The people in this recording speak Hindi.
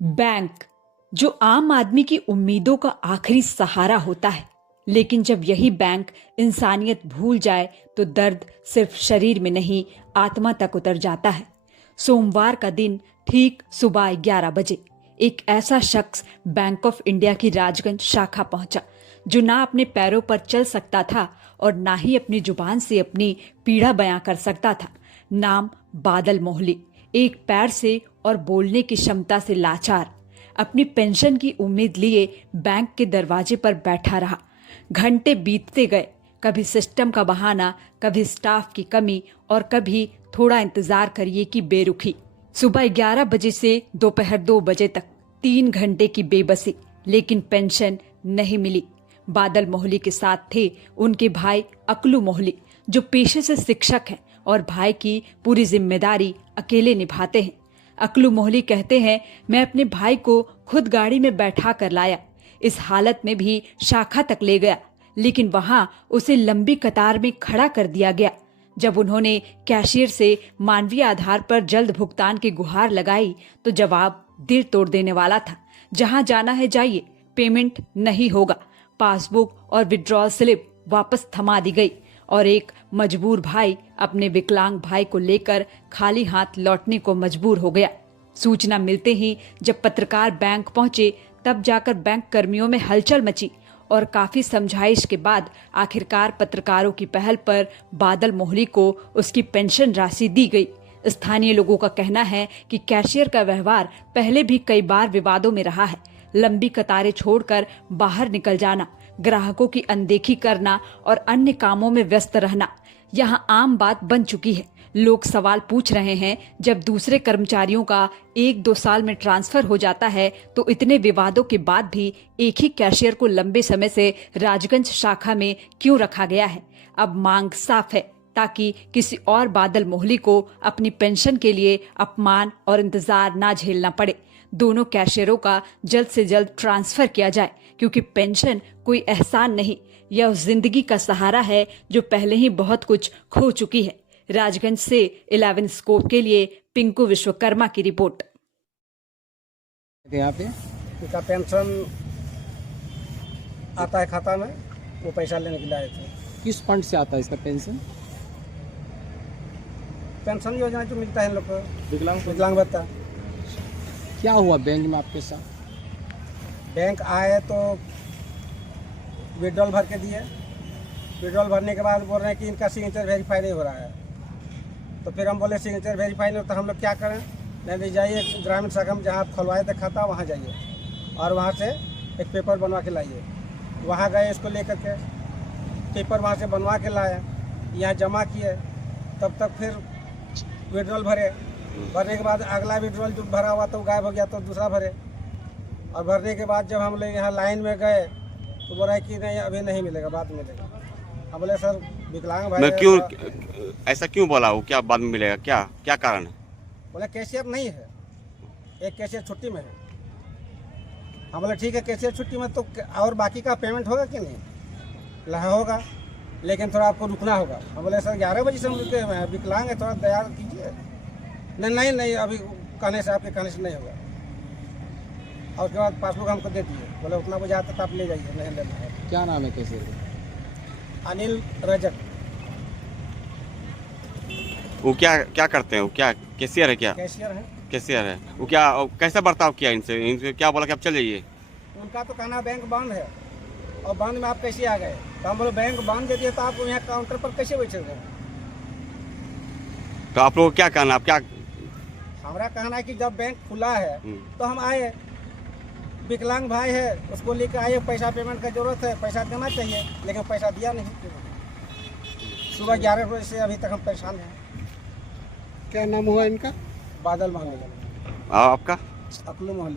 बैंक जो आम आदमी की उम्मीदों का आखिरी सहारा होता है, लेकिन जब यही बैंक इंसानियत भूल जाए तो दर्द सिर्फ शरीर में नहीं, आत्मा तक उतर जाता है। सोमवार का दिन ठीक सुबह 11 बजे एक ऐसा शख्स बैंक ऑफ इंडिया की राजगंज शाखा पहुंचा जो ना अपने पैरों पर चल सकता था और ना ही अपनी जुबान से अपनी पीड़ा बयां कर सकता था। नाम बादल मोहली। एक पैर से और बोलने की क्षमता से लाचार, अपनी पेंशन की उम्मीद लिए बैंक के दरवाजे पर बैठा रहा। घंटे बीतते गए, कभी सिस्टम का बहाना, कभी स्टाफ की कमी और कभी थोड़ा इंतजार करिए की बेरुखी। सुबह 11 बजे से दोपहर 2 बजे तक 3 घंटे की बेबसी, लेकिन पेंशन नहीं मिली। बादल मोहली के साथ थे उनके भाई अकलू मोहली, जो पेशे से शिक्षक हैं और भाई की पूरी जिम्मेदारी अकेले निभाते हैं। अकलू मोहली कहते हैं, मैं अपने भाई को खुद गाड़ी में बैठा कर लाया, इस हालत में भी शाखा तक ले गया, लेकिन वहां उसे लंबी कतार में खड़ा कर दिया गया। जब उन्होंने कैशियर से मानवीय आधार पर जल्द भुगतान की गुहार लगाई तो जवाब दिल तोड़ देने वाला था। जहां जाना है जाइए, पेमेंट नहीं होगा। पासबुक और विड्रॉल स्लिप वापस थमा दी गई और एक मजबूर भाई अपने विकलांग भाई को लेकर खाली हाथ लौटने को मजबूर हो गया। सूचना मिलते ही जब पत्रकार बैंक पहुंचे, तब जाकर बैंक कर्मियों में हलचल मची और काफी समझाइश के बाद आखिरकार पत्रकारों की पहल पर बादल मोहली को उसकी पेंशन राशि दी गई। स्थानीय लोगों का कहना है कि कैशियर का व्यवहार पहले भी कई बार विवादों में रहा है। लंबी कतारें छोड़कर बाहर निकल जाना, ग्राहकों की अनदेखी करना और अन्य कामों में व्यस्त रहना यहाँ आम बात बन चुकी है। लोग सवाल पूछ रहे हैं, जब दूसरे कर्मचारियों का 1-2 साल में ट्रांसफर हो जाता है तो इतने विवादों के बाद भी एक ही कैशियर को लंबे समय से राजगंज शाखा में क्यों रखा गया है। अब मांग साफ है, ताकि किसी और बादल मोहली को अपनी पेंशन के लिए अपमान और इंतजार ना झेलना पड़े। दोनों कैशियरों का जल्द से जल्द ट्रांसफर किया जाए, क्योंकि पेंशन कोई एहसान नहीं, यह उस जिंदगी का सहारा है जो पहले ही बहुत कुछ खो चुकी है। राजगंज से 11 स्कोप के लिए पिंकू विश्वकर्मा की रिपोर्ट। यहाँ पे उनका पेंशन आता है खाता में, वो पैसा लेने के लिए आए थे। किस फंड से आता है इसका पेंशन? पेंशन योजना जो मिलता है इन लोग को, विकलांग भत्ता। क्या हुआ बैंक में आपके साथ? बैंक आए तो विड्रॉल भर के दिए। विड्रॉल भरने के बाद बोल रहे हैं कि इनका सिग्नेचर वेरीफाई नहीं हो रहा है। तो फिर हम बोले सिग्नेचर वेरीफाई नहीं होता, हम लोग क्या करें? नहीं जाइए ग्रामीण शाखा में जहाँ आप खुलवाए थे खाता, वहाँ जाइए और वहाँ से एक पेपर बनवा के लाइए। वहाँ गए, इसको लेकर के पेपर वहाँ से बनवा के लाए, यहाँ जमा किए। तब तक फिर विड्रॉल भरने के बाद अगला विड्रॉल जो भरा हुआ तो गायब हो गया, तो दूसरा भरे। और भरने के बाद जब हम लोग यहाँ लाइन में गए तो बोला है कि नहीं अभी नहीं मिलेगा, बाद में मिलेगा। हम बोले सर विकलांग भाई क्यों ऐसा क्यों बोला? वो क्या बाद में मिलेगा, क्या क्या कारण है? बोले कैशियर नहीं है, एक कैशियर छुट्टी में है। हम बोले ठीक है, कैशियर छुट्टी में तो और बाकी का पेमेंट होगा कि नहीं? लहा होगा, लेकिन थोड़ा आपको रुकना होगा। हम बोले सर 11 बजे से हम रुके हुए हैं, विकलांग है, थोड़ा दया कीजिए। नहीं अभी कहने से, आपके कहने से नहीं होगा। और उसके बाद पासबुक हमको दे दिए, बोले उतना बजे आता तो आप ले जाइए, नहीं लेना है। क्या नाम है कैसे? अनिल रजक। वो क्या करते हैं? वो क्या कैशियर है? क्या कैशियर है? कैशियर है वो? क्या कैसा बर्ताव किया इनसे क्या बोला कि आप चल जाइए? उनका तो कहना बैंक बंद है और बंद में आप कैसे आ गए? तो हम बोले बैंक बंद दे दिए तो आप यहाँ काउंटर पर कैसे बैठे हुए? तो आप लोग क्या कहना? आप क्या? हमारा कहना है कि जब बैंक खुला है तो हम आए, विकलांग भाई है उसको लेकर आए, पैसा पेमेंट का जरूरत है, पैसा देना चाहिए, लेकिन पैसा दिया नहीं। सुबह 11 बजे से अभी तक हम परेशान हैं। क्या नाम हुआ इनका? बादल मोहली। आपका? अकलू मोहली।